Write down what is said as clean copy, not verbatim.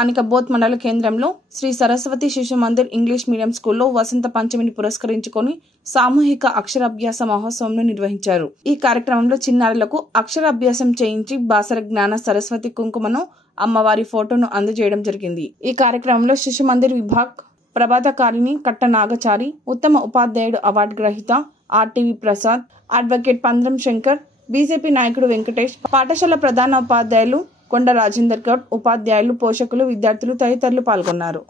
స్థానిక బోత్ మండల కేంద్రంలో శ్రీ సరస్వతి శిశు మందిర్ ఇంగ్లీష్ మీడియం స్కూల్లో వసంత పంచమిని పురస్కరించుకొని సామూహిక అక్షరాభ్యాస మహోత్సవంను నిర్వహించారు. ఈ కార్యక్రమంలో చిన్నారులకు అక్షరాభ్యాసం చేయించి బాసర జ్ఞాన సరస్వతి కుంకుమను అమ్మవారి ఫోటోను అందజేయడం జరిగింది. ఈ కార్యక్రమంలో శిశు మందిర్ విభాగ్ ప్రభాతకారిణి కట్ట నాగచారి, ఉత్తమ ఉపాధ్యాయుడు అవార్డు గ్రహీత RTV Prasad, advocate పంద్రం Shankar, BJP నాయకుడు వెంకటేష్, పాఠశాల ప్రధాన ఉపాధ్యాయులు కొండ రాజేందర్ గౌడ్, ఉపాధ్యాయులు, పోషకులు, విద్యార్థులు తదితరులు పాల్గొన్నారు.